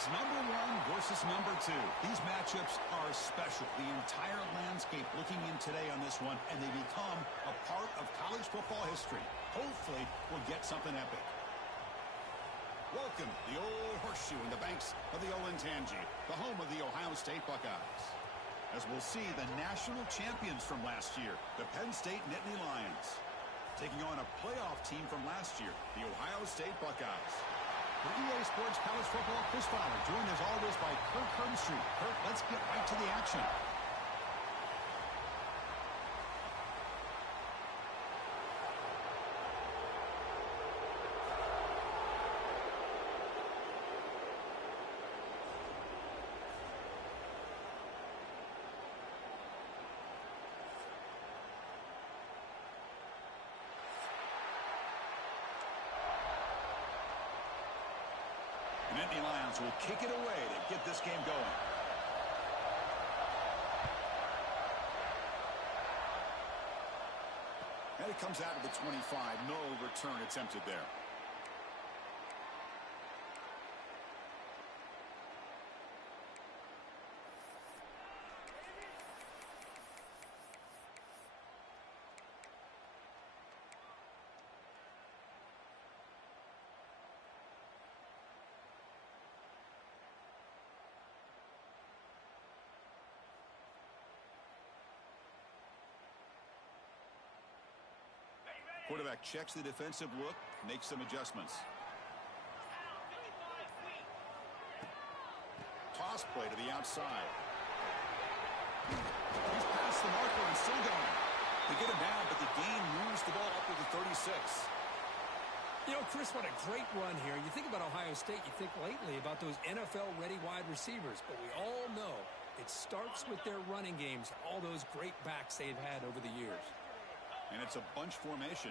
It's number one versus number two. These matchups are special. The entire landscape looking in today on this one, and they become a part of college football history. Hopefully, we'll get something epic. Welcome, the old horseshoe in the banks of the Olentangy, the home of the Ohio State Buckeyes. As we'll see, the national champions from last year, the Penn State Nittany Lions, taking on a playoff team from last year, the Ohio State Buckeyes. For EA Sports College Football, Chris Fowler, joined as always by Kirk Herbstreit. Kirk, let's get right to the action. The Nittany Lions will kick it away to get this game going. And it comes out of the 25. No return attempted there. Quarterback checks the defensive look, makes some adjustments. Toss play to the outside. He's past the marker and still going. They get him down, but the gain moves the ball up to the 36. You know, Chris, what a great run here. You think about Ohio State, you think lately about those NFL-ready wide receivers, but we all know it starts with their running games, all those great backs they've had over the years. And it's a bunch formation.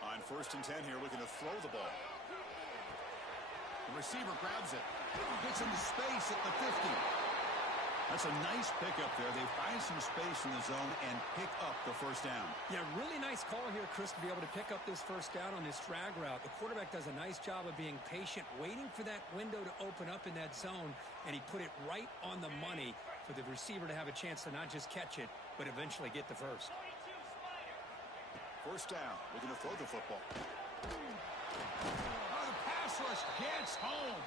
On 1st and 10 here, looking to throw the ball. The receiver grabs it. Gets into space at the 50. That's a nice pickup there. They find some space in the zone and pick up the first down. Yeah, really nice call here, Chris, to be able to pick up this first down on this drag route. The quarterback does a nice job of being patient, waiting for that window to open up in that zone, and he put it right on the money for the receiver to have a chance to not just catch it, but eventually get the first. First down, looking to throw the football. Oh, the pass rush gets home.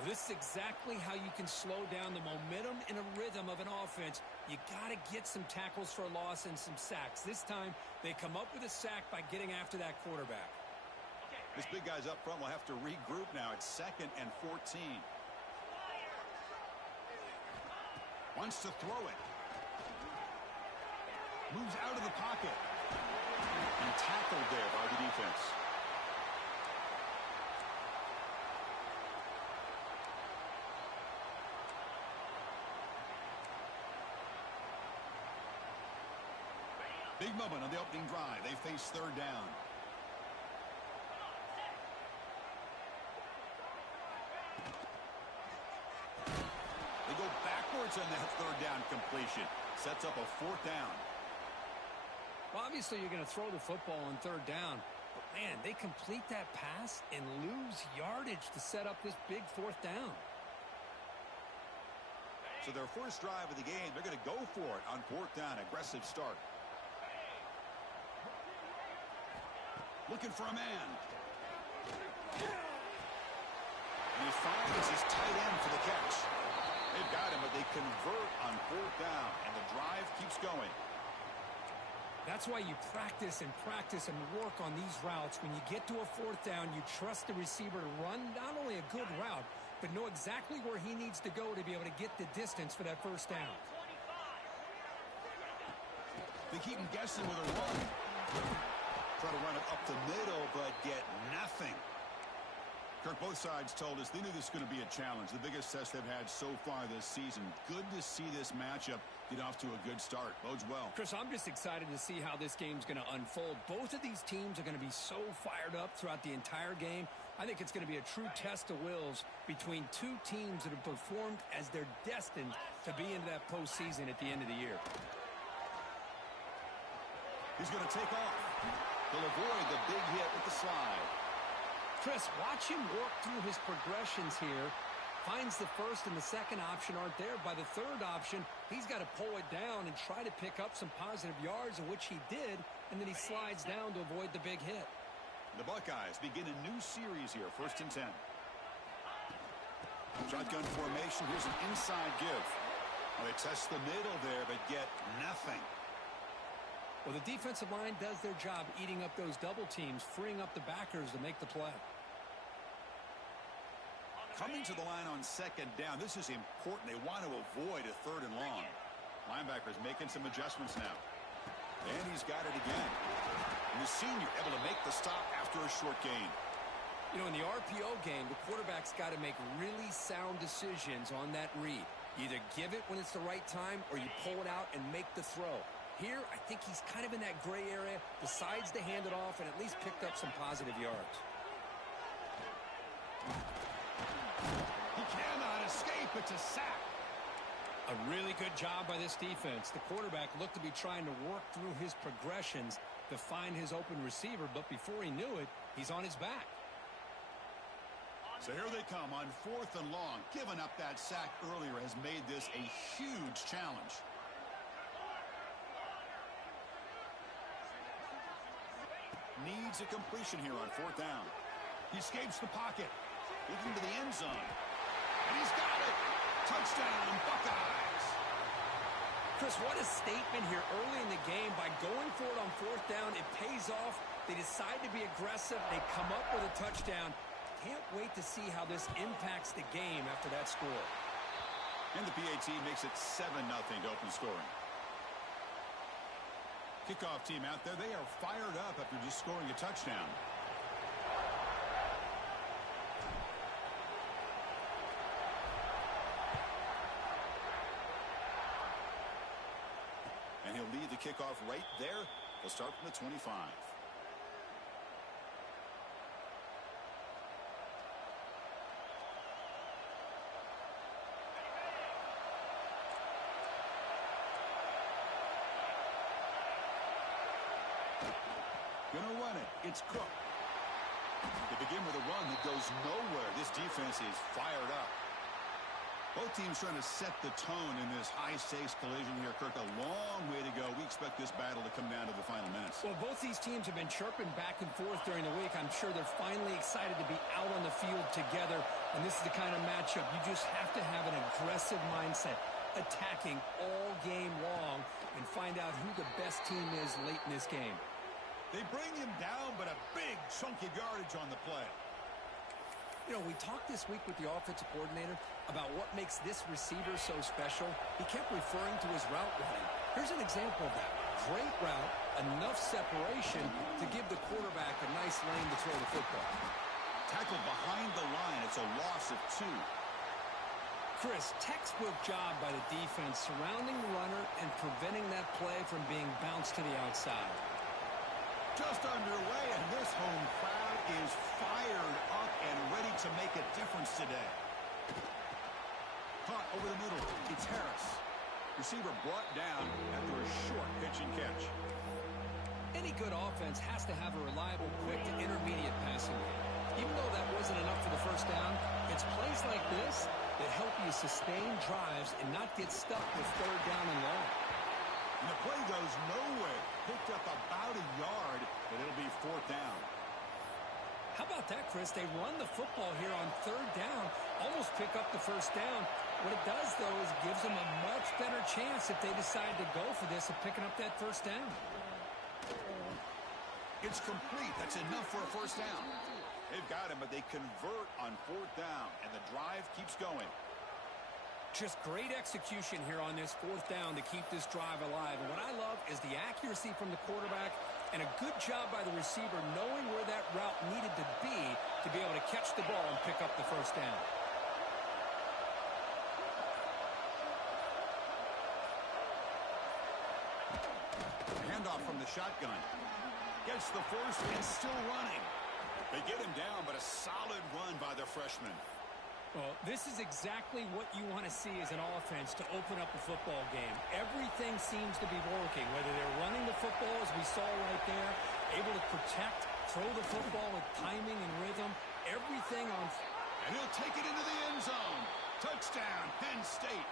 Well, this is exactly how you can slow down the momentum and a rhythm of an offense. You got to get some tackles for a loss and some sacks. This time, they come up with a sack by getting after that quarterback. This big guy's up front will have to regroup now. It's 2nd and 14. Wants to throw it. Moves out of the pocket. And tackled there by the defense. Big moment on the opening drive. They face 3rd down. They go backwards on that 3rd down completion. Sets up a 4th down. Well, obviously, you're going to throw the football on 3rd down. But, man, they complete that pass and lose yardage to set up this big 4th down. So their first drive of the game, they're going to go for it on 4th down. Aggressive start. Looking for a man. And he finds his tight end for the catch. They've got him, but they convert on 4th down, and the drive keeps going. That's why you practice and work on these routes. When you get to a 4th down, you trust the receiver to run not only a good route, but know exactly where he needs to go to be able to get the distance for that first down. They keep him guessing with a run. Try to run it up the middle, but get nothing. Kirk, both sides told us they knew this was going to be a challenge. The biggest test they've had so far this season. Good to see this matchup get off to a good start. Bodes well. Chris, I'm just excited to see how this game's going to unfold. Both of these teams are going to be so fired up throughout the entire game. I think it's going to be a true test of wills between two teams that have performed as they're destined to be into that postseason at the end of the year. He's going to take off. He'll avoid the big hit with the slide. Chris, watch him work through his progressions here. Finds the first and the second option aren't there. By the third option, he's got to pull it down and try to pick up some positive yards, of which he did, and then he slides down to avoid the big hit. The Buckeyes begin a new series here, 1st and 10. Shotgun formation. Here's an inside give. Well, they test the middle there, but get nothing. Well, the defensive line does their job eating up those double teams, freeing up the backers to make the play. Coming to the line on 2nd down. This is important. They want to avoid a 3rd and long. Linebacker's making some adjustments now. And he's got it again. And the senior able to make the stop after a short gain. You know, in the RPO game, the quarterback's got to make really sound decisions on that read. You either give it when it's the right time or you pull it out and make the throw. Here, I think he's kind of in that gray area, decides to hand it off and at least picked up some positive yards. He cannot escape. It's a sack. A really good job by this defense. The quarterback looked to be trying to work through his progressions to find his open receiver, but before he knew it, he's on his back. So here they come on 4th and long. Giving up that sack earlier has made this a huge challenge. Needs a completion here on 4th down. He escapes the pocket. Looking to the end zone. And he's got it. Touchdown, Buckeyes. Chris, what a statement here early in the game. By going for it on 4th down, it pays off. They decide to be aggressive. They come up with a touchdown. Can't wait to see how this impacts the game after that score. And the PAT makes it 7-0 to open scoring. Kickoff team out there. They are fired up after just scoring a touchdown. And he'll lead the kickoff right there. They'll start from the 25. Gonna run it. It's Cook. They begin with a run that goes nowhere. This defense is fired up. Both teams trying to set the tone in this high-stakes collision here, Kirk. A long way to go. We expect this battle to come down to the final minutes. Well, both these teams have been chirping back and forth during the week. I'm sure they're finally excited to be out on the field together. And this is the kind of matchup you just have to have an aggressive mindset, attacking all game long, and find out who the best team is late in this game. They bring him down, but a big chunk of yardage on the play. You know, we talked this week with the offensive coordinator about what makes this receiver so special. He kept referring to his route running. Here's an example of that. Great route, enough separation to give the quarterback a nice lane to throw the football. Tackled behind the line. It's a loss of 2. Chris, textbook job by the defense surrounding the runner and preventing that play from being bounced to the outside. Just underway, and this home crowd is fired up and ready to make a difference today. Caught over the middle. It's Harris. Receiver brought down after a short pitch and catch. Any good offense has to have a reliable, quick to intermediate passing game. Even though that wasn't enough for the first down, it's plays like this that help you sustain drives and not get stuck with 3rd down and long. And the play goes nowhere. Picked up about a yard, but it'll be 4th down. How about that, Chris? They run the football here on 3rd down, almost pick up the first down. What it does, though, is gives them a much better chance if they decide to go for this of picking up that first down. It's complete. That's enough for a first down. They've got him, but they convert on 4th down, and the drive keeps going. Just great execution here on this 4th down to keep this drive alive. And what I love is the accuracy from the quarterback and a good job by the receiver knowing where that route needed to be able to catch the ball and pick up the first down. Handoff from the shotgun. Gets the first and still running. They get him down, but a solid run by the freshman. Well, this is exactly what you want to see as an offense to open up a football game. Everything seems to be working, whether they're running the football, as we saw right there, able to protect, throw the football with timing and rhythm. Everything on And he'll take it into the end zone. Touchdown, Penn State.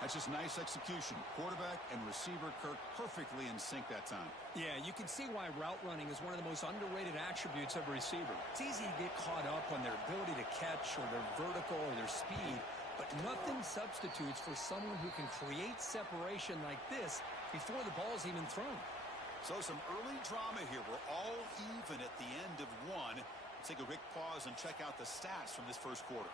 That's just nice execution. Quarterback and receiver Kirk perfectly in sync that time. Yeah, you can see why route running is one of the most underrated attributes of a receiver. It's easy to get caught up on their ability to catch or their vertical or their speed, but nothing substitutes for someone who can create separation like this before the ball's even thrown. So some early drama here. We're all even at the end of one. Let's take a quick pause and check out the stats from this first quarter.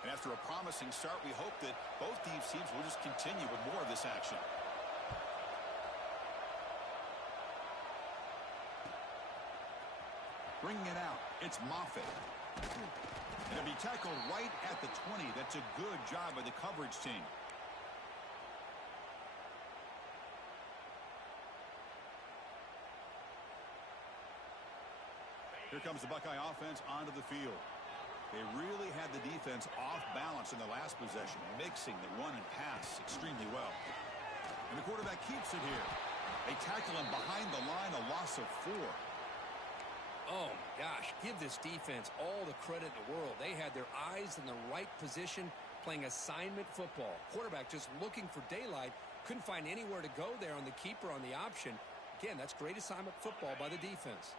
And after a promising start, we hope that both these teams will just continue with more of this action. Bringing it out, it's Moffitt. And it'll be tackled right at the 20. That's a good job by the coverage team. Here comes the Buckeye offense onto the field. They really had the defense off balance in the last possession, mixing the run and pass extremely well. And the quarterback keeps it here. They tackle him behind the line, a loss of 4. Oh, my gosh, give this defense all the credit in the world. They had their eyes in the right position, playing assignment football. Quarterback just looking for daylight, couldn't find anywhere to go there on the keeper on the option. Again, that's great assignment football by the defense.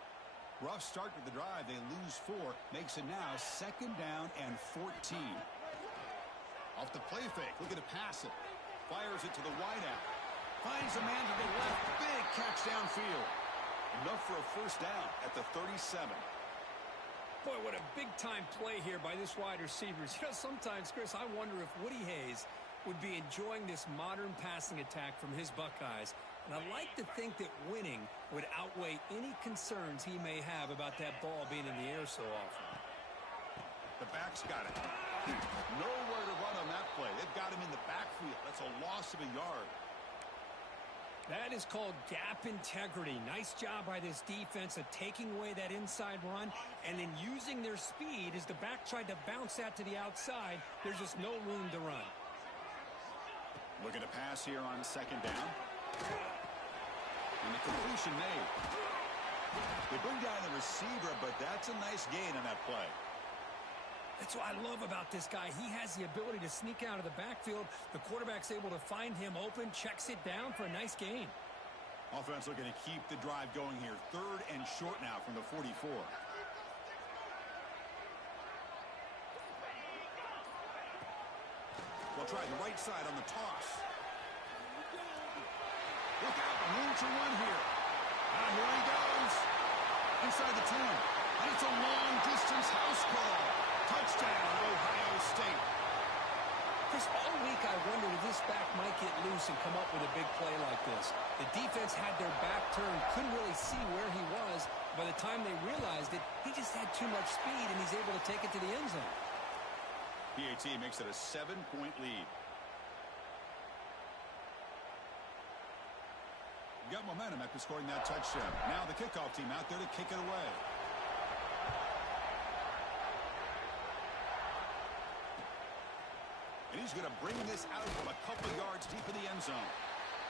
Rough start to the drive. They lose 4. Makes it now 2nd down and 14. Off the play fake. Looking to pass it. Fires it to the wideout. Finds a man to the left. Big catch downfield. Enough for a first down at the 37. Boy, what a big-time play here by this wide receivers. You know, sometimes, Chris, I wonder if Woody Hayes would be enjoying this modern passing attack from his Buckeyes. And I like to think that winning would outweigh any concerns he may have about that ball being in the air so often. The back's got it. Nowhere to run on that play. They've got him in the backfield. That's a loss of a yard. That is called gap integrity. Nice job by this defense of taking away that inside run and then using their speed as the back tried to bounce that to the outside. There's just no room to run. Looking to pass here on 2nd down. And the completion made. They bring down the receiver, but that's a nice gain on that play. That's what I love about this guy. He has the ability to sneak out of the backfield. The quarterback's able to find him open, checks it down for a nice gain. Offense looking to keep the drive going here. 3rd and short now from the 44. They'll try the right side on the toss. Look out, room to run here. Here he goes. Inside the 10. And it's a long-distance house call. Touchdown, Ohio State. Chris, all week I wondered if this back might get loose and come up with a big play like this. The defense had their back turned, couldn't really see where he was. By the time they realized it, he just had too much speed, and he's able to take it to the end zone. PAT makes it a 7-point lead. Got momentum after scoring that touchdown. Now the kickoff team out there to kick it away. And he's going to bring this out from a couple yards deep in the end zone.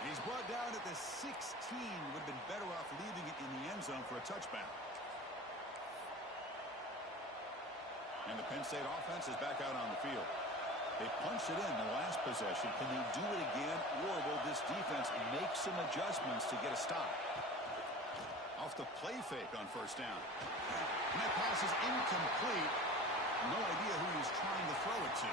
And he's brought down at the 16. Would have been better off leaving it in the end zone for a touchback. And the Penn State offense is back out on the field. They punched it in the last possession. Can they do it again, or will this defense make some adjustments to get a stop? Off the play fake on 1st down. And that pass is incomplete. No idea who he's trying to throw it to.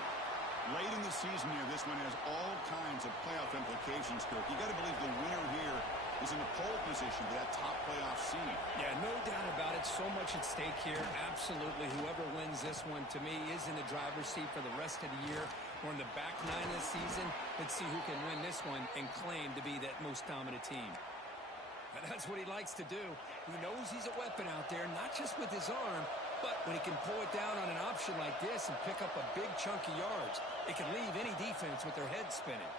Late in the season here, this one has all kinds of playoff implications, Kirk. You got to believe the winner here is in the pole position for that top playoff seed. Yeah, no doubt about it. So much at stake here. Absolutely. Whoever wins this one, to me, is in the driver's seat for the rest of the year. We're in the back 9 of the season. Let's see who can win this one and claim to be that most dominant team. And that's what he likes to do. He knows he's a weapon out there, not just with his arm, but when he can pull it down on an option like this and pick up a big chunk of yards, it can leave any defense with their head spinning.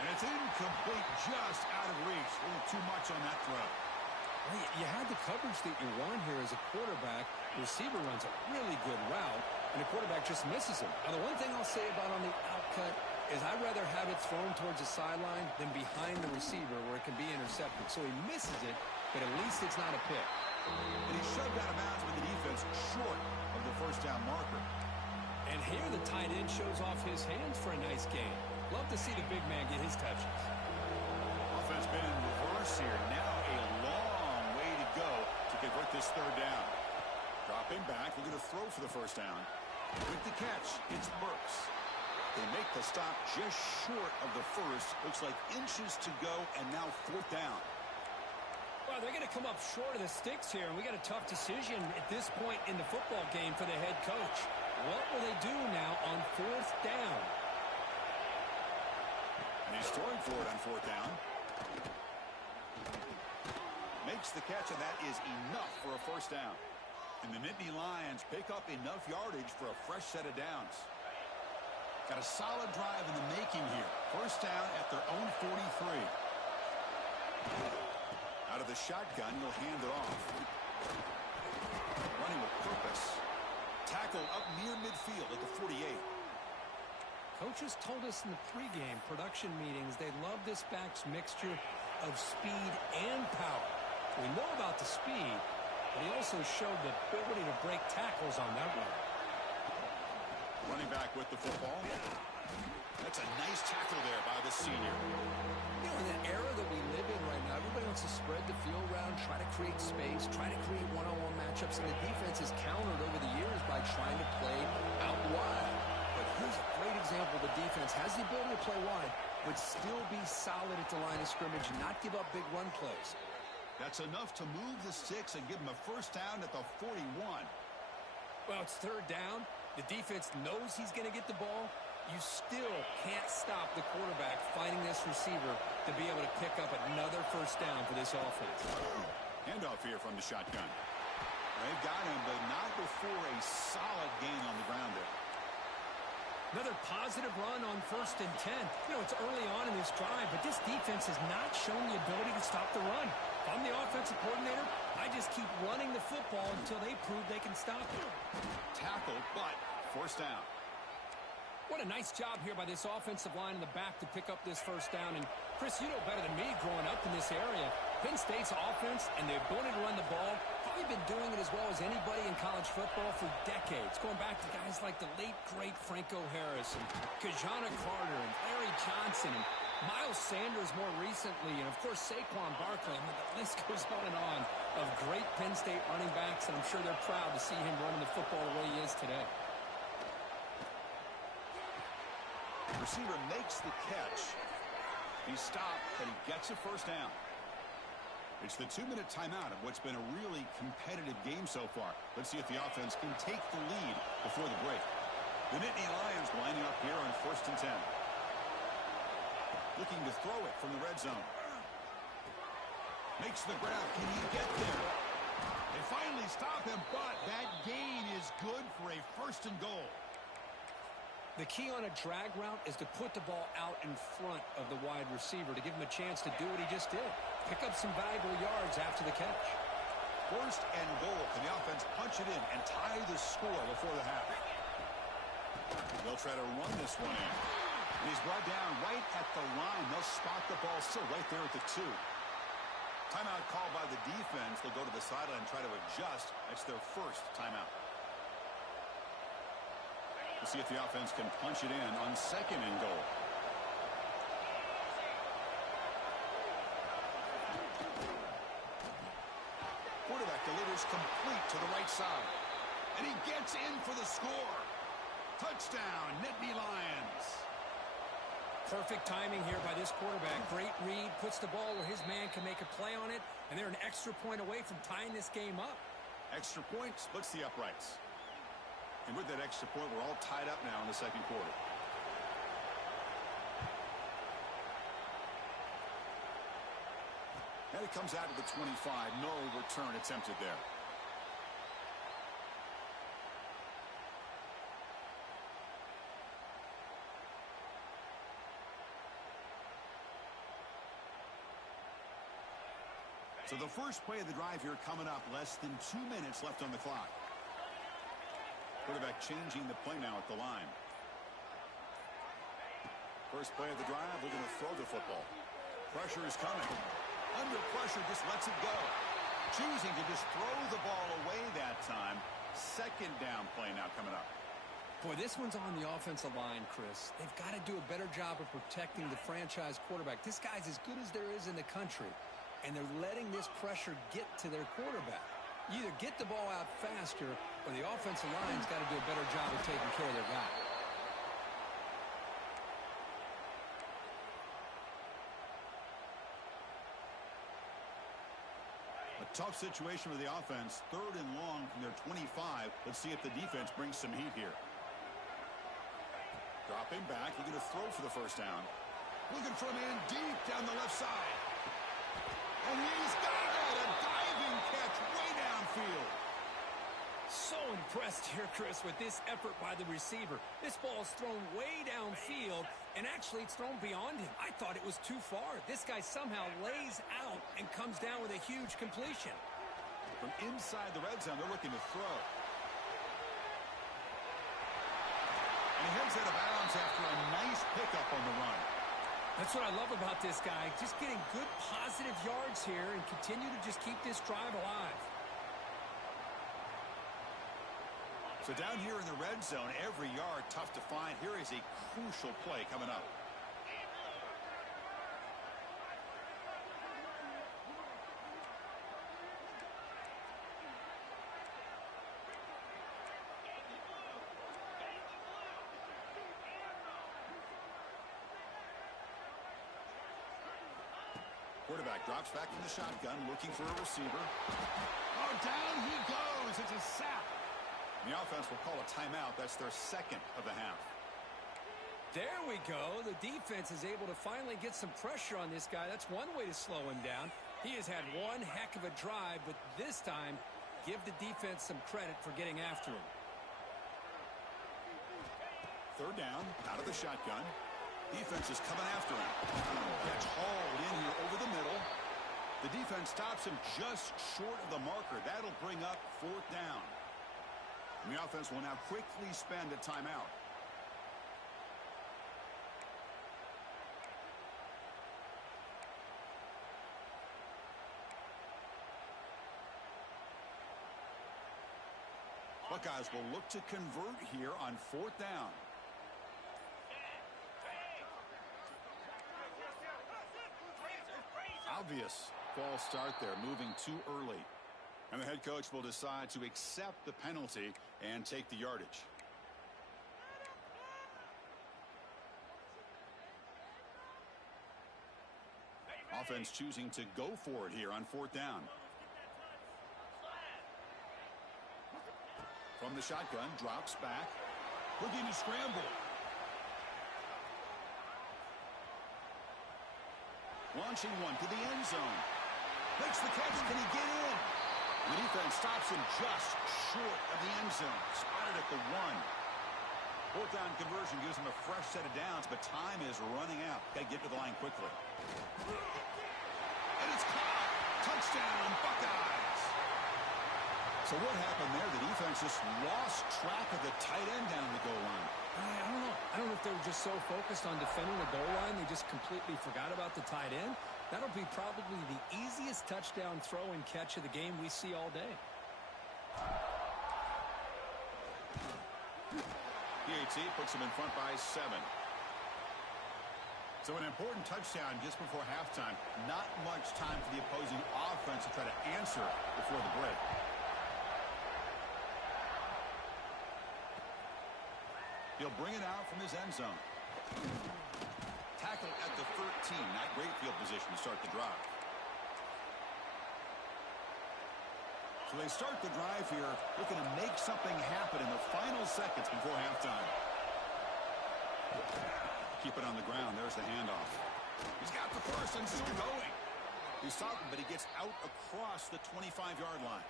And it's incomplete, just out of reach. A little too much on that throw. Well, you had the coverage that you want here as a quarterback. The receiver runs a really good route, and the quarterback just misses him. Now, the one thing I'll say about on the outcut is I'd rather have it thrown towards the sideline than behind the receiver where it can be intercepted. So he misses it, but at least it's not a pick. And he's shoved out of bounds with the defense short of the first down marker. And here the tight end shows off his hands for a nice gain. Love to see the big man get his touches. Offense been in reverse here. Now a long way to go to convert this third down. Dropping back, looking to throw for the first down. With the catch, it's Burks. They make the stop just short of the first. Looks like inches to go, and now fourth down. Well, they're going to come up short of the sticks here, and we got a tough decision at this point in the football game for the head coach. What will they do now on fourth down? And he's throwing for it on fourth down. Makes the catch, and that is enough for a first down. And the Nittany Lions pick up enough yardage for a fresh set of downs. Got a solid drive in the making here. First down at their own 43. Out of the shotgun, he'll hand it off. Running with purpose. Tackle up near midfield at the 48. Coaches told us in the pregame production meetings they love this back's mixture of speed and power. We know about the speed, but he also showed the ability to break tackles on that run. Running back with the football. That's a nice tackle there by the senior. You know, in the era that we live in right now, everybody wants to spread the field around, try to create space, try to create one-on-one matchups, and the defense has countered over the years by trying to play out wide. But here's a great example. The defense has the ability to play wide, but still be solid at the line of scrimmage and not give up big run plays. That's enough to move the sticks and give him a first down at the 41. Well, it's third down. The defense knows he's going to get the ball. You still can't stop the quarterback finding this receiver to be able to pick up another first down for this offense. Handoff here from the shotgun. They've got him, but not before a solid gain on the ground there. Another positive run on 1st and 10. You know, it's early on in this drive, but this defense has not shown the ability to stop the run. If I'm the offensive coordinator, I just keep running the football until they prove they can stop it. Tackle, but first down. What a nice job here by this offensive line in the back to pick up this first down. And, Chris, you know better than me growing up in this area, Penn State's offense and the ability to run the ball, probably been doing it as well as anybody in college football for decades, going back to guys like the late, great Franco Harris and Kajana Carter and Larry Johnson and Miles Sanders more recently, and, of course, Saquon Barkley. I mean, the list goes on of great Penn State running backs, and I'm sure they're proud to see him running the football the way he is today. Receiver makes the catch. He's stopped, but he gets a first down. It's the 2-minute timeout of what's been a really competitive game so far. Let's see if the offense can take the lead before the break. The Nittany Lions lining up here on 1st and 10. Looking to throw it from the red zone. Makes the grab. Can he get there? They finally stop him, but that gain is good for a 1st and goal. The key on a drag route is to put the ball out in front of the wide receiver to give him a chance to do what he just did. Pick up some valuable yards after the catch. 1st and goal. Can the offense punch it in and tie the score before the half? They'll try to run this one in. And he's brought down right at the line. They'll spot the ball still right there at the 2. Timeout called by the defense. They'll go to the sideline and try to adjust. That's their first timeout. We'll see if the offense can punch it in on 2nd and goal. Quarterback delivers complete to the right side. And he gets in for the score. Touchdown, Nittany Lions. Perfect timing here by this quarterback. Great read, puts the ball where his man can make a play on it, and they're an extra point away from tying this game up. Extra point splits the uprights. And with that extra point, we're all tied up now in the 2nd quarter. And it comes out to the 25. No return attempted there. So the first play of the drive here coming up. Less than 2 minutes left on the clock. Quarterback changing the play now at the line. First play of the drive, looking to throw the football. Pressure is coming. Under pressure, just lets it go. Choosing to just throw the ball away that time. Second down play now coming up. Boy, this one's on the offensive line, Chris. They've got to do a better job of protecting the franchise quarterback. This guy's as good as there is in the country, and they're letting this pressure get to their quarterback. You either get the ball out faster, or the offensive line's got to do a better job of taking care of their guy. A tough situation with the offense. 3rd and long from their 25. Let's see if the defense brings some heat here. Dropping back, looking to throw for the first down. Looking for a man deep down the left side. And he's got it! A diving catch way downfield. So impressed here, Chris, with this effort by the receiver. This ball's thrown way downfield, and actually it's thrown beyond him. I thought it was too far. This guy somehow lays out and comes down with a huge completion. From inside the red zone, they're looking to throw. And he heads out of bounds after a nice pickup on the run. That's what I love about this guy. Just getting good positive yards here and continue to just keep this drive alive. So down here in the red zone, every yard tough to find. Here is a crucial play coming up. Quarterback drops back in the shotgun, looking for a receiver. Oh, down he goes. It's a sack. The offense will call a timeout. That's their 2nd of the half. There we go. The defense is able to finally get some pressure on this guy. That's one way to slow him down. He has had one heck of a drive, but this time, give the defense some credit for getting after him. 3rd down, out of the shotgun. Defense is coming after him. Gets hauled in here over the middle. The defense stops him just short of the marker. That'll bring up 4th down. And the offense will now quickly spend a timeout. Buckeyes will look to convert here on 4th down. Obvious false start there, moving too early. And the head coach will decide to accept the penalty and take the yardage. Offense choosing to go for it here on 4th down. From the shotgun, drops back. Looking to scramble. Launching one to the end zone. Makes the catch. Can he get in? The defense stops him just short of the end zone. Spotted at the 1. 4th down conversion gives him a fresh set of downs, but time is running out. Got to get to the line quickly. And it's caught. Touchdown, Buckeyes. So what happened there? The defense just lost track of the tight end down the goal line. I don't know. I don't know if they were just so focused on defending the goal line, they just completely forgot about the tight end. That'll be probably the easiest touchdown throw and catch of the game we see all day. PAT puts them in front by 7. So an important touchdown just before halftime. Not much time for the opposing offense to try to answer before the break. He'll bring it out from his end zone. Tackle at the 13. Not great field position to start the drive. So they start the drive here looking to make something happen in the final seconds before halftime. Keep it on the ground. There's the handoff. He's got the first and still going. He's stopping, but he gets out across the 25-yard line.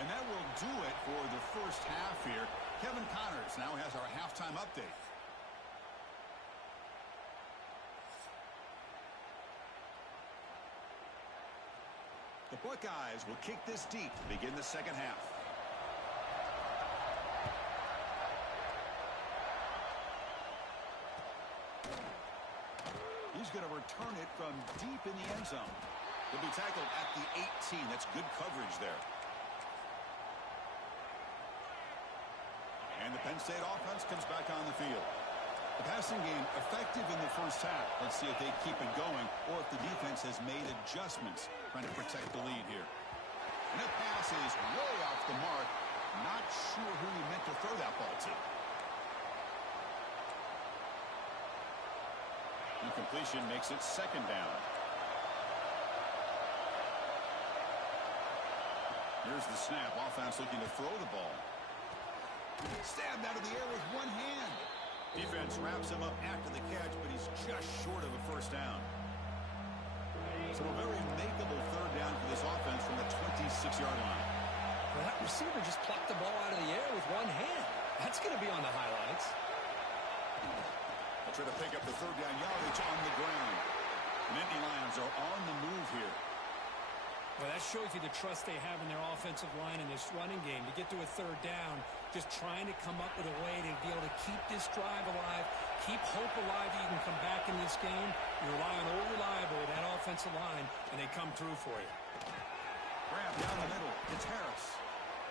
And that will do it for the first half here. Kevin Connors now has our halftime update. The Buckeyes will kick this deep to begin the second half. He's going to return it from deep in the end zone. He'll be tackled at the 18. That's good coverage there. And the Penn State offense comes back on the field. The passing game effective in the first half. Let's see if they keep it going or if the defense has made adjustments trying to protect the lead here. And that pass is way off the mark. Not sure who he meant to throw that ball to. Incompletion makes it second down. Here's the snap. Offense looking to throw the ball. Stabbed out of the air with one hand. Defense wraps him up after the catch, but he's just short of a first down. So a very makeable third down for this offense from the 26-yard line. Well, that receiver just plucked the ball out of the air with one hand. That's going to be on the highlights. They'll try to pick up the third down yardage on the ground. Nittany Lions are on the move here. Well, that shows you the trust they have in their offensive line in this running game. To get to a third down, just trying to come up with a way to be able to keep this drive alive, keep hope alive that you can come back in this game. You rely on Old Reliable, that offensive line, and they come through for you. Grab down the middle. It's Harris.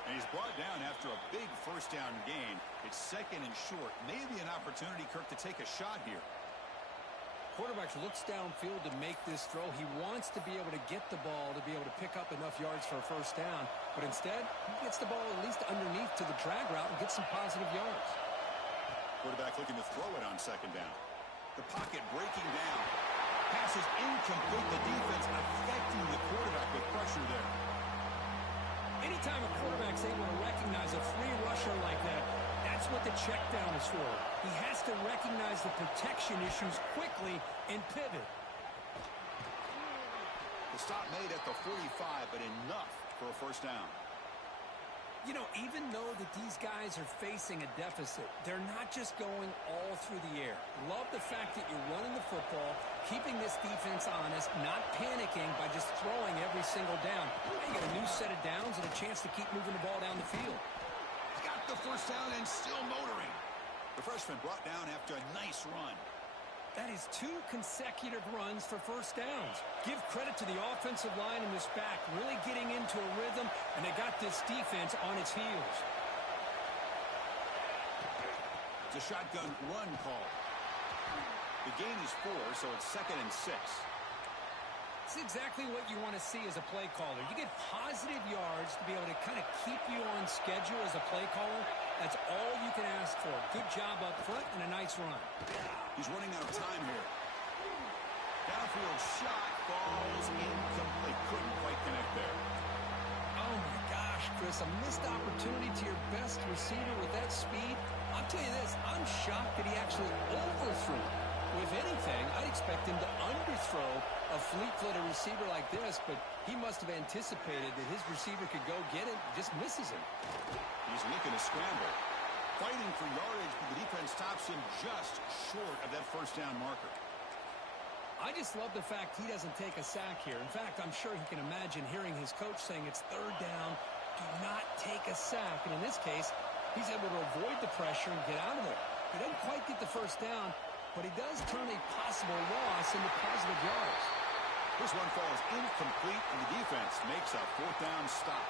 And he's brought down after a big first down gain. It's second and short. Maybe an opportunity, Kirk, to take a shot here. Quarterback looks downfield to make this throw. He wants to be able to get the ball to be able to pick up enough yards for a first down. But instead, he gets the ball at least underneath to the drag route and gets some positive yards. Quarterback looking to throw it on second down. The pocket breaking down. Pass is incomplete. The defense affecting the quarterback with pressure there. Anytime a quarterback's able to recognize a free rusher like that, that's what the check down is for. He has to recognize the protection issues quickly and pivot. The stop made at the 45, but enough for a first down. You know, even though that these guys are facing a deficit, they're not just going all through the air. Love the fact that you're running the football, keeping this defense honest, not panicking by just throwing every single down. You got a new set of downs and a chance to keep moving the ball down the field. He's got the first down and still motoring. The freshman brought down after a nice run. That is 2 consecutive runs for first downs. Give credit to the offensive line in this back, really getting into a rhythm, and they got this defense on its heels. It's a shotgun run call. The gain is 4, so it's second and 6. It's exactly what you want to see as a play caller. You get positive yards to be able to kind of keep you on schedule as a play caller. That's all you can ask for. Good job up front and a nice run. He's running out of time here. Downfield shot falls incomplete. Couldn't quite connect there. Oh, my gosh, Chris. A missed opportunity to your best receiver with that speed. I'll tell you this. I'm shocked that he actually overthrew. If anything, I'd expect him to underthrow a fleet-footed receiver like this, but he must have anticipated that his receiver could go get it, just misses him. He's looking to scramble. Fighting for yardage, but the defense stops him just short of that first down marker. I just love the fact he doesn't take a sack here. In fact, I'm sure he can imagine hearing his coach saying it's third down, do not take a sack. And in this case, he's able to avoid the pressure and get out of there. He doesn't quite get the first down, but he does turn a possible loss into positive yards. This one falls incomplete, and the defense makes a fourth down stop.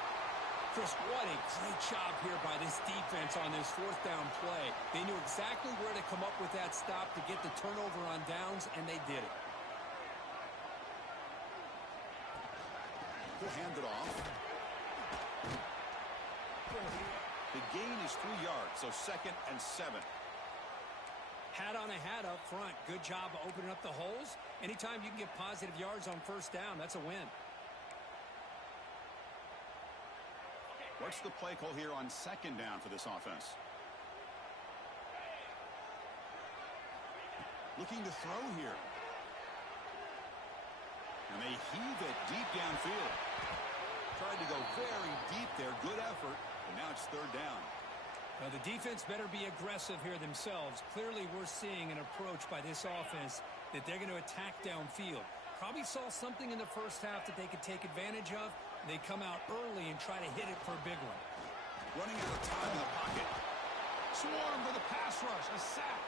Chris, what a great job here by this defense on this fourth down play. They knew exactly where to come up with that stop to get the turnover on downs, and they did it. They'll hand it off. The gain is 3 yards, so second and 7. Hat on a hat up front. Good job of opening up the holes. Anytime you can get positive yards on first down, that's a win. What's the play call here on second down for this offense? Looking to throw here. And they heave it deep downfield. Tried to go very deep there. Good effort. And now it's third down. Well, the defense better be aggressive here themselves. Clearly, we're seeing an approach by this offense that they're going to attack downfield. Probably saw something in the first half that they could take advantage of. They come out early and try to hit it for a big one. Running out of time in the pocket. Swarm for the pass rush. A sack.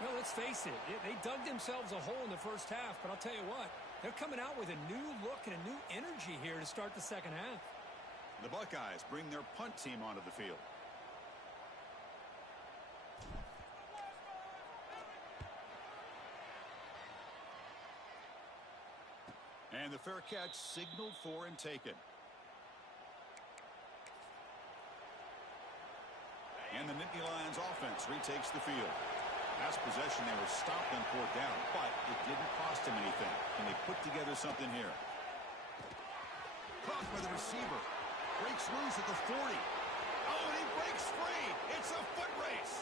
Well, let's face it, they dug themselves a hole in the first half, but I'll tell you what, they're coming out with a new look and a new energy here to start the second half. The Buckeyes bring their punt team onto the field. And the fair catch signaled for and taken. And the Nittany Lions offense retakes the field. Last possession, they were stopped and poured down, but it didn't cost them anything. And they put together something here. Caught by the receiver. Breaks loose at the 40. Oh, and he breaks free. It's a foot race.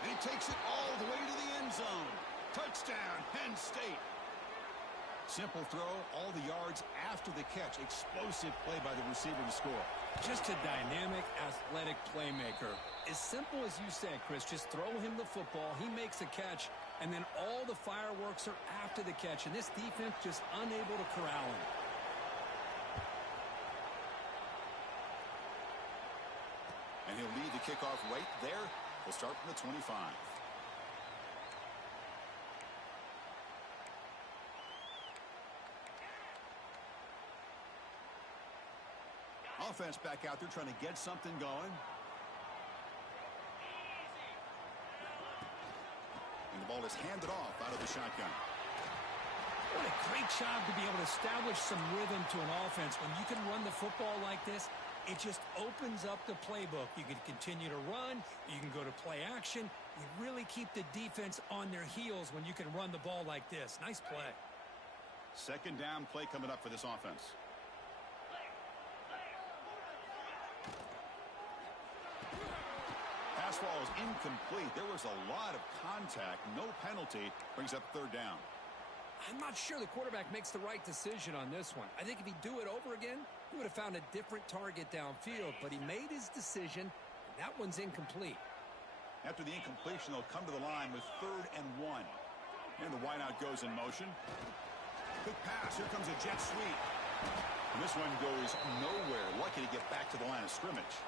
And he takes it all the way to the end zone. Touchdown, Penn State. Simple throw, all the yards after the catch. Explosive play by the receiver to score. Just a dynamic, athletic playmaker. As simple as you said, Chris, just throw him the football, he makes a catch, and then all the fireworks are after the catch, and this defense just unable to corral him. And he'll lead the kickoff right there. We'll start from the 25. Offense back out there trying to get something going. And the ball is handed off out of the shotgun. What a great job to be able to establish some rhythm to an offense. When you can run the football like this, it just opens up the playbook. You can continue to run. You can go to play action. You really keep the defense on their heels when you can run the ball like this. Nice play. Second down play coming up for this offense. Pass ball is incomplete. There was a lot of contact. No penalty. Brings up third down. I'm not sure the quarterback makes the right decision on this one. I think if he'd do it over again, he would have found a different target downfield. But he made his decision, and that one's incomplete. After the incompletion, they'll come to the line with 3rd and 1. And the wideout goes in motion. Quick pass. Here comes a jet sweep. And this one goes nowhere. Lucky to get back to the line of scrimmage.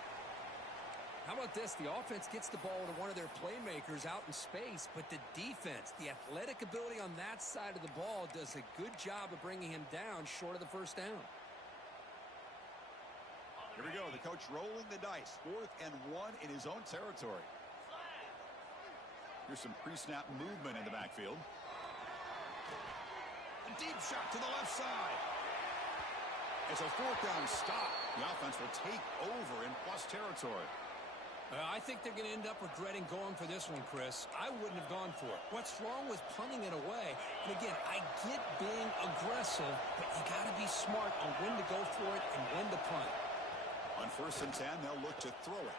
How about this? The offense gets the ball to one of their playmakers out in space, but the defense, the athletic ability on that side of the ball does a good job of bringing him down short of the first down. Here we go. The coach rolling the dice. 4th and 1 in his own territory. Here's some pre-snap movement in the backfield. A deep shot to the left side. It's a 4th down stop. The offense will take over in plus territory. I think they're going to end up regretting going for this one, Chris. I wouldn't have gone for it. What's wrong with punting it away? And again, I get being aggressive, but you got to be smart on when to go for it and when to punt. On 1st and 10, they'll look to throw it.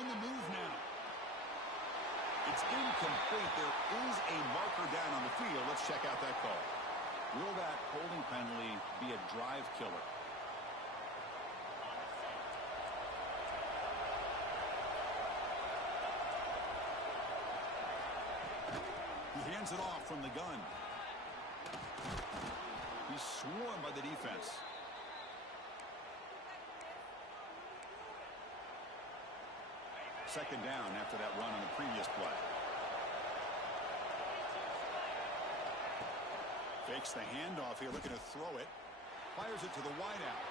On the move now. It's incomplete. There is a marker down on the field. Let's check out that call. Will that holding penalty be a drive killer? He hands it off from the gun. He's swarmed by the defense. Second down after that run on the previous play. Fakes the handoff here, looking to throw it. Fires it to the wideout.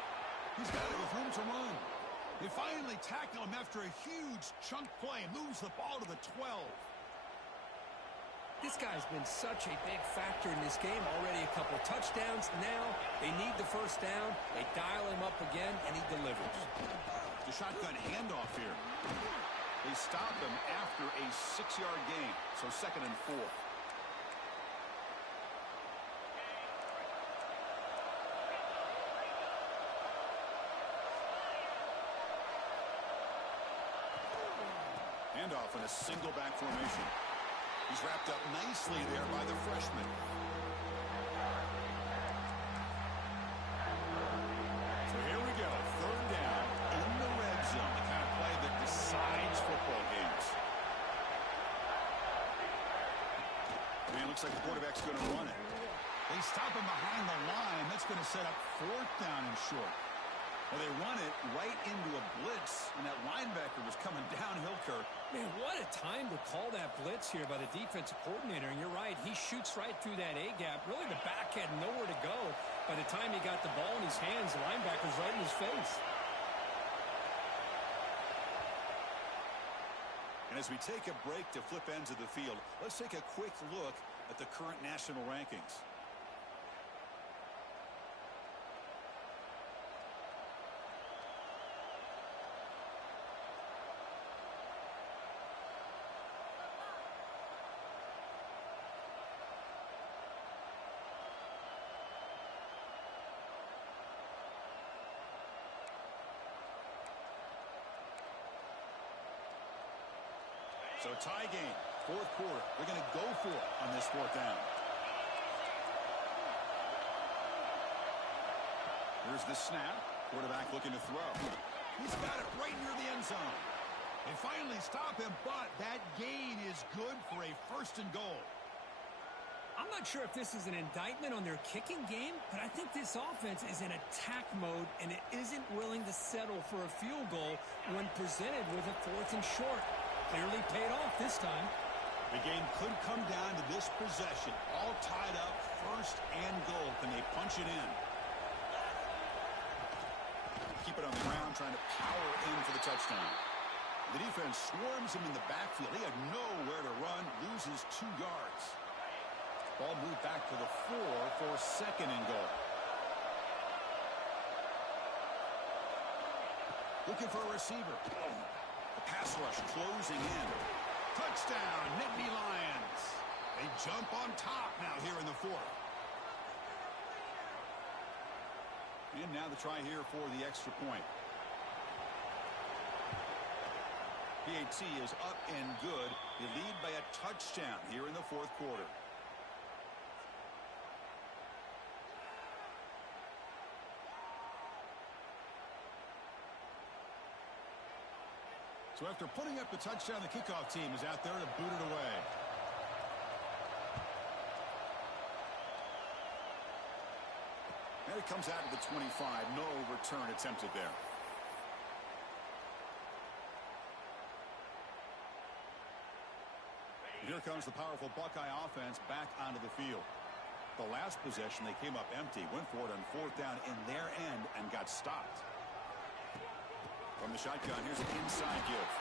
He's got it with room to run. They finally tackle him after a huge chunk play. Moves the ball to the 12. This guy's been such a big factor in this game. Already a couple touchdowns. Now they need the first down. They dial him up again, and he delivers. The shotgun handoff here. They stop him after a 6-yard gain. So 2nd and 4. Handoff in a single back formation. He's wrapped up nicely there by the freshman. So here we go. 3rd down in the red zone. The kind of play that decides football games. Man, looks like the quarterback's going to run it. They stop him behind the line. That's going to set up 4th down and short. Well, they run it right into a blitz, and that linebacker was coming downhill, Kirk. Man, what a time to call that blitz here by the defensive coordinator. And you're right, he shoots right through that A-gap. Really, the back had nowhere to go. By the time he got the ball in his hands, the linebacker's right in his face. And as we take a break to flip ends of the field, let's take a quick look at the current national rankings. So tie game, fourth quarter. They're going to go for it on this fourth down. Here's the snap. Quarterback looking to throw. He's got it right near the end zone. They finally stop him, but that gain is good for a first and goal. I'm not sure if this is an indictment on their kicking game, but I think this offense is in attack mode, and it isn't willing to settle for a field goal when presented with a fourth and short. Clearly paid off this time. The game could come down to this possession. All tied up, first and goal. Can they punch it in? Keep it on the ground, trying to power in for the touchdown. The defense swarms him in the backfield. He had nowhere to run, loses 2 yards. Ball moved back to the 4 for second and goal. Looking for a receiver. The pass rush closing in. Touchdown, Nittany Lions. They jump on top now here in the fourth. And now the try here for the extra point. PAT is up and good. They lead by a touchdown here in the fourth quarter. So after putting up the touchdown, the kickoff team is out there to boot it away. And it comes out to the 25. No return attempted there. Here comes the powerful Buckeye offense back onto the field. The last possession, they came up empty, went for it on fourth down in their end and got stopped. From the shotgun, here's an inside give.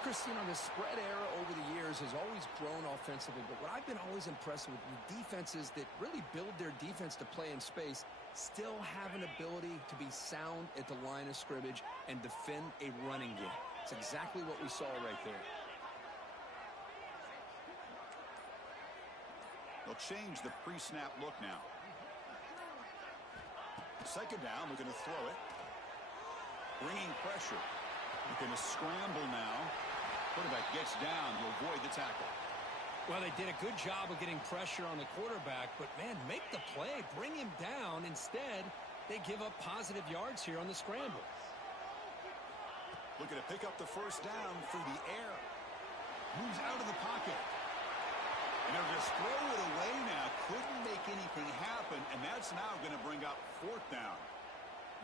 Chris, you know, the spread era over the years has always grown offensively, but what I've been always impressed with defenses that really build their defense to play in space still have an ability to be sound at the line of scrimmage and defend a running game. It's exactly what we saw right there. They'll change the pre-snap look now. Second down, looking to throw it. Bringing pressure. Looking to scramble now. Quarterback gets down to avoid the tackle. Well, they did a good job of getting pressure on the quarterback, but, man, make the play. Bring him down. Instead, they give up positive yards here on the scramble. Looking to pick up the first down through the air. Moves out of the pocket. And they'll just throw it away now. Couldn't make anything happen, and that's now going to bring up fourth down.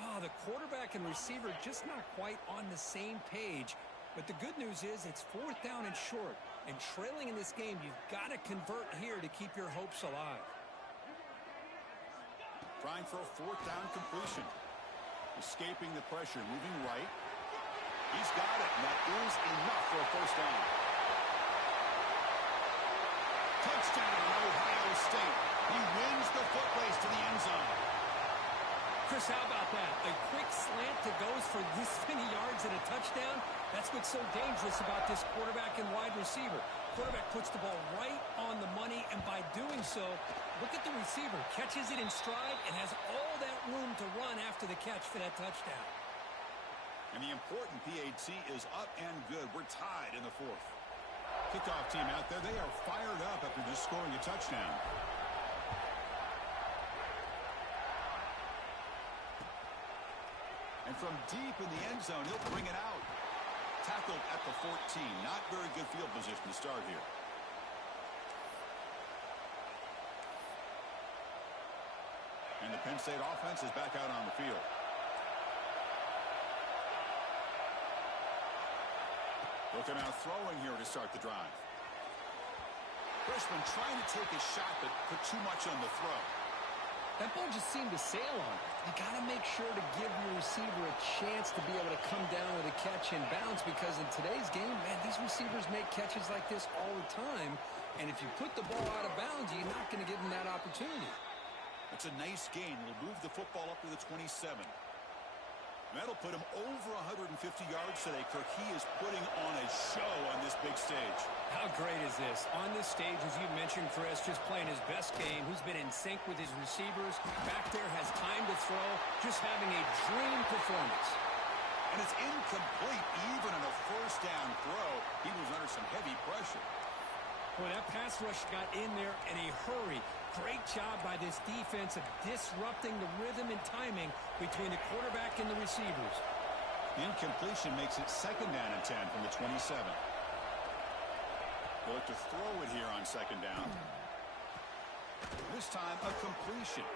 Oh, the quarterback and receiver just not quite on the same page. But the good news is it's fourth down and short. And trailing in this game, you've got to convert here to keep your hopes alive. Trying for a fourth down completion. Escaping the pressure, moving right. He's got it, and that is enough for a first down. Touchdown, Ohio State. He wins the foot race to the end zone. Chris, how about that? A quick slant that goes for this many yards and a touchdown. That's what's so dangerous about this quarterback and wide receiver. Quarterback puts the ball right on the money, and by doing so, look at the receiver. Catches it in stride and has all that room to run after the catch for that touchdown. And the important PAT is up and good. We're tied in the fourth. Kickoff team out there, they are fired up after just scoring a touchdown. And from deep in the end zone, he'll bring it out. Tackled at the 14. Not very good field position to start here. And the Penn State offense is back out on the field. Looking out throwing here to start the drive. Chrisman trying to take a shot, but put too much on the throw. That ball just seemed to sail on it. You got to make sure to give your receiver a chance to be able to come down with a catch and bounce, because in today's game, man, these receivers make catches like this all the time. And if you put the ball out of bounds, you're not going to give them that opportunity. That's a nice gain. We'll move the football up to the 27. That'll put him over 150 yards today. Kirk, he is putting on a show on this big stage. How great is this? On this stage, as you mentioned, Chris, just playing his best game. He's been in sync with his receivers. Back there, has time to throw. Just having a dream performance. And it's incomplete even on a first down throw. He was under some heavy pressure. Boy, that pass rush got in there in a hurry. Great job by this defense of disrupting the rhythm and timing between the quarterback and the receivers. Incompletion makes it second down and 10 from the 27. They'll look to throw it here on second down. This time, a completion.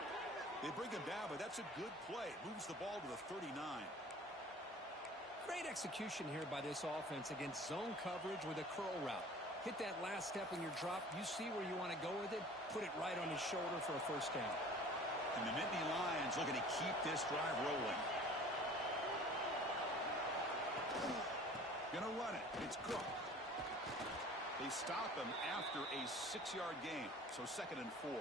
They bring him down, but that's a good play. Moves the ball to the 39. Great execution here by this offense against zone coverage with a curl route. Hit that last step in your drop. You see where you want to go with it. Put it right on his shoulder for a first down. And the Nittany Lions looking to keep this drive rolling. Gonna run it. It's Cook. They stop him after a 6-yard gain. So second and 4.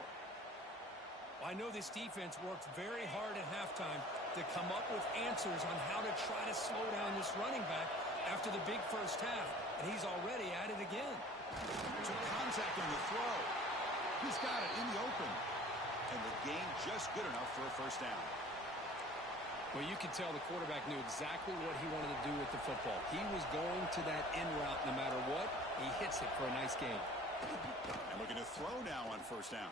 I know this defense worked very hard at halftime to come up with answers on how to try to slow down this running back after the big first half. And he's already at it again. Took contact on the throw. He's got it in the open. And the gain just good enough for a first down. Well, you could tell the quarterback knew exactly what he wanted to do with the football. He was going to that in route no matter what. He hits it for a nice gain. And looking to throw now on first down.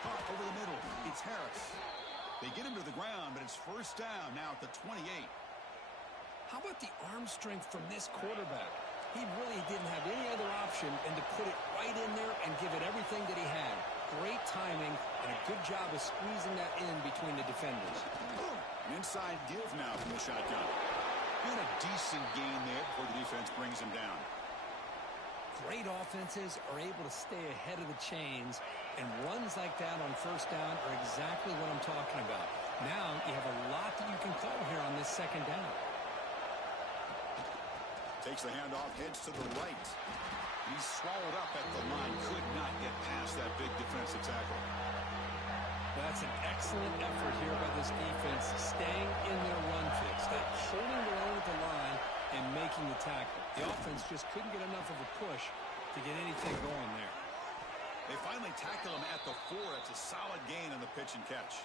Pop over the middle. It's Harris. They get him to the ground, but it's first down now at the 28. How about the arm strength from this quarterback? He really didn't have any other option than to put it right in there and give it everything that he had. Great timing and a good job of squeezing that in between the defenders. An inside give now from the shotgun. And a decent gain there before the defense brings him down. Great offenses are able to stay ahead of the chains, and runs like that on first down are exactly what I'm talking about. Now you have a lot that you can call here on this second down. Takes the handoff, heads to the right. He's swallowed up at the line. Could not get past that big defensive tackle. That's an excellent effort here by this defense, staying in their run fix, holding their own at the line and making the tackle. The offense just couldn't get enough of a push to get anything going there. They finally tackle him at the 4. It's a solid gain on the pitch and catch.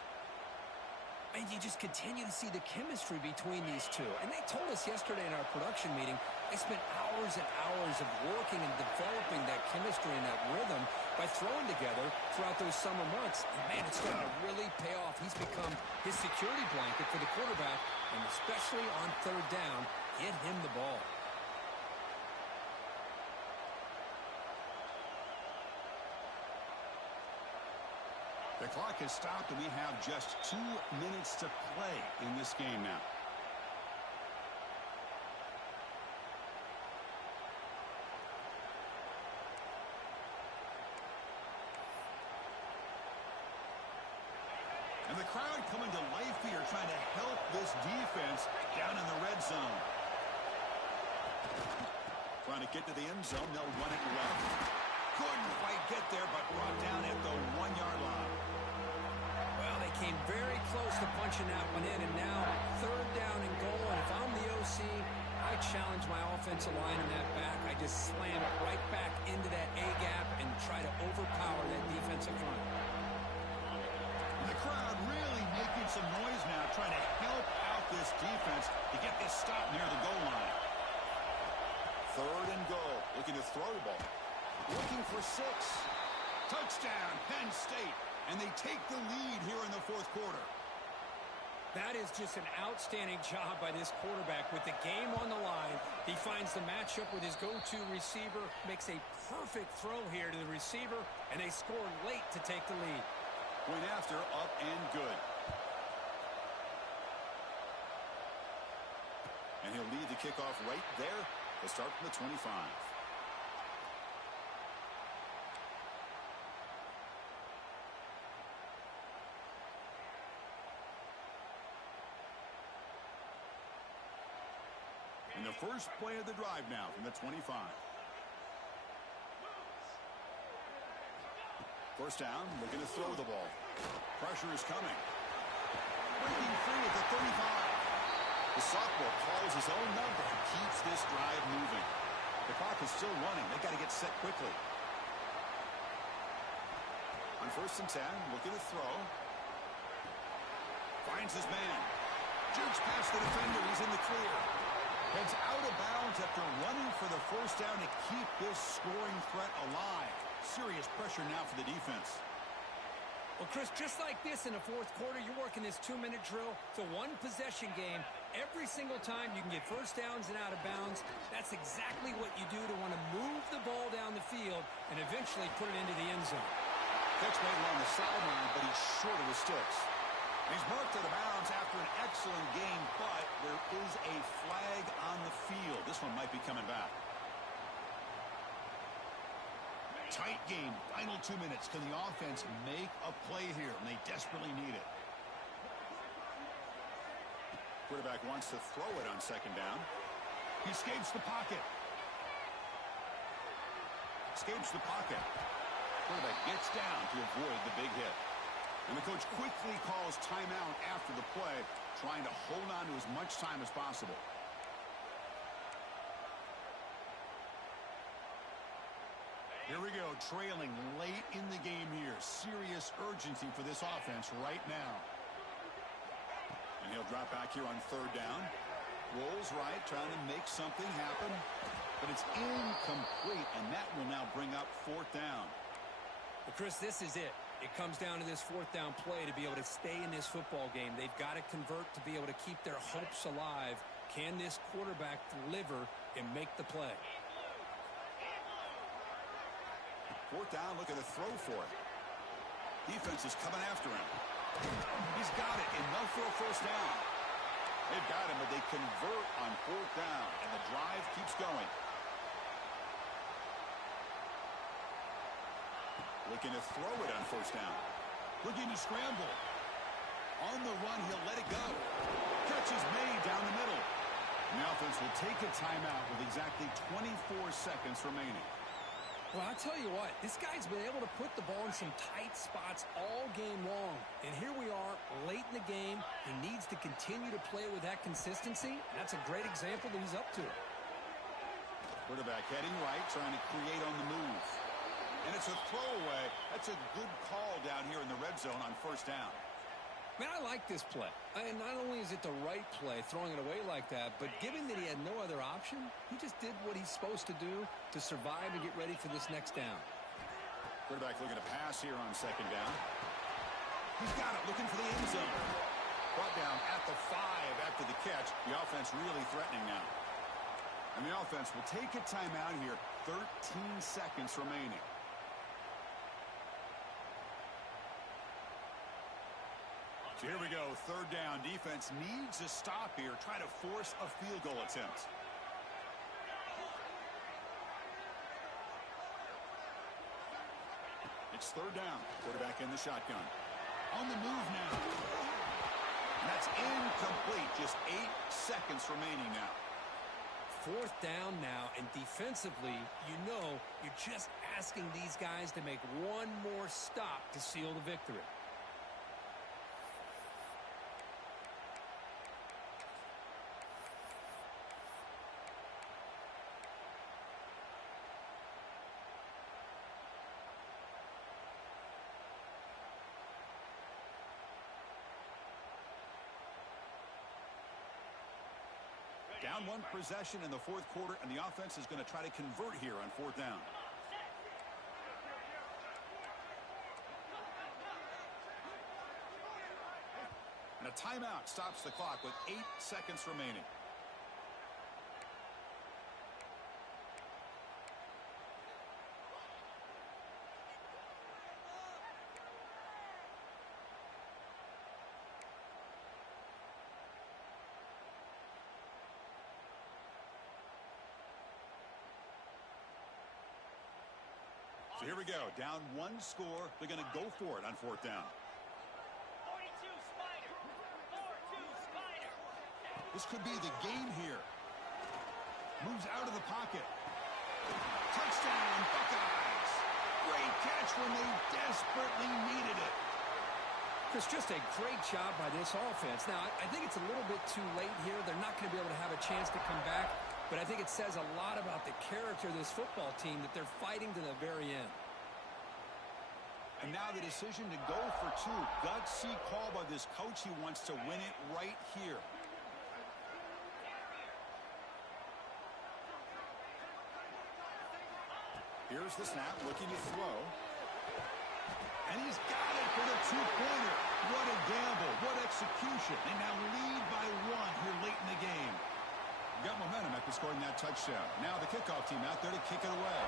And you just continue to see the chemistry between these two. And they told us yesterday in our production meeting, they spent hours and hours of working and developing that chemistry and that rhythm by throwing together throughout those summer months. And man, it's starting to really pay off. He's become his security blanket for the quarterback, and especially on third down, get him the ball. The clock has stopped, and we have just 2 minutes to play in this game now. And the crowd coming to life here, trying to help this defense down in the red zone. Trying to get to the end zone, they'll run it left. Couldn't quite get there, but brought down at the 1-yard line. Well, they came very close to punching that one in, and now third down and goal. And if I'm the OC, I challenge my offensive line in that back. I just slam it right back into that A-gap and try to overpower that defensive front. The crowd really making some noise now, trying to help out this defense to get this stop near the goal line. Third and goal, looking to throw the ball. Looking for 6. Touchdown, Penn State. And they take the lead here in the fourth quarter. That is just an outstanding job by this quarterback with the game on the line. He finds the matchup with his go-to receiver, makes a perfect throw here to the receiver, and they score late to take the lead. Point after, up and good. And he'll lead the kickoff right there They'll start from the 25. And the first play of the drive now from the 25. First down, looking to throw the ball. Pressure is coming. Breaking free at the 35. The sophomore calls his own number and keeps this drive moving. The clock is still running. They've got to get set quickly. On first and 10, looking to throw. Finds his man. Jukes past the defender. He's in the clear. Heads out of bounds after running for the first down to keep this scoring threat alive. Serious pressure now for the defense. Well, Chris, just like this in the fourth quarter, you're working this 2-minute drill. It's a one-possession game. Every single time you can get first downs and out of bounds, that's exactly what you do to want to move the ball down the field and eventually put it into the end zone. Catch made along the sideline, but he's short of his sticks. He's marked out of bounds after an excellent game, but there is a flag on the field. This one might be coming back. Tight game, final 2 minutes. Can the offense make a play here? And they desperately need it. Quarterback wants to throw it on second down. He escapes the pocket. Escapes the pocket. Quarterback gets down to avoid the big hit. And the coach quickly calls timeout after the play, trying to hold on to as much time as possible. Here we go, trailing late in the game here. Serious urgency for this offense right now. And he'll drop back here on third down. Rolls right, trying to make something happen. But it's incomplete, and that will now bring up fourth down. Well, Chris, this is it. It comes down to this fourth down play to be able to stay in this football game. They've got to convert to be able to keep their hopes alive. Can this quarterback deliver and make the play? Fourth down, looking to throw for it. Defense is coming after him. He's got it, enough for a first down. They've got him, but they convert on fourth down, and the drive keeps going. Looking to throw it on first down. Looking to scramble. On the run, he'll let it go. Catch is made down the middle. And the offense will take a timeout with exactly 24 seconds remaining. Well, I'll tell you what, this guy's been able to put the ball in some tight spots all game long. And here we are, late in the game. He needs to continue to play with that consistency. That's a great example that he's up to. Quarterback heading right, trying to create on the move. And it's a throwaway. That's a good call down here in the red zone on first down. Man, I like this play. And not only is it the right play, throwing it away like that, but given that he had no other option, he just did what he's supposed to do to survive and get ready for this next down. Quarterback looking to pass here on second down. He's got it, looking for the end zone. Brought down at the 5 after the catch. The offense really threatening now. And the offense will take a timeout here. 13 seconds remaining. So here we go, third down. Defense needs a stop here. Try to force a field goal attempt. It's third down. Quarterback in the shotgun. On the move now. And that's incomplete. Just 8 seconds remaining now. Fourth down now, and defensively, you're just asking these guys to make one more stop to seal the victory. Down one possession in the fourth quarter, and the offense is going to try to convert here on fourth down. And a timeout stops the clock with 8 seconds remaining. Here we go. Down one score. They're going to go for it on fourth down. 42 Spider. 4-2 Spider. This could be the game here. Moves out of the pocket. Touchdown, Buckeyes. Great catch when they desperately needed it. Chris, just a great job by this offense. Now, I think it's a little bit too late here. They're not going to be able to have a chance to come back. But I think it says a lot about the character of this football team that they're fighting to the very end. And now the decision to go for two. Gutsy call by this coach. He wants to win it right here. Here's the snap, looking to throw. And he's got it for the two-pointer. What a gamble. What execution. They now lead by one here late in the game. Got momentum after scoring that touchdown. Now the kickoff team out there to kick it away.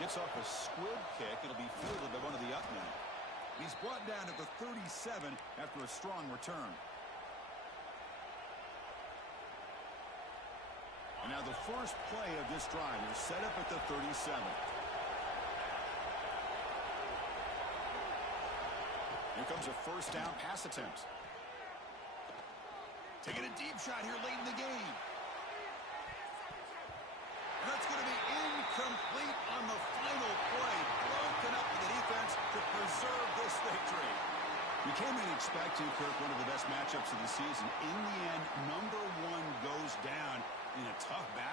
Gets off a squib kick. It'll be fielded by one of the up men. He's brought down at the 37 after a strong return. And now the first play of this drive is set up at the 37. Here comes a first down pass attempt. Taking a deep shot here late in the game. And that's going to be incomplete on the final play. Broken up with the defense to preserve this victory. We came in expecting, Kirk, one of the best matchups of the season. In the end, number one goes down in a tough battle.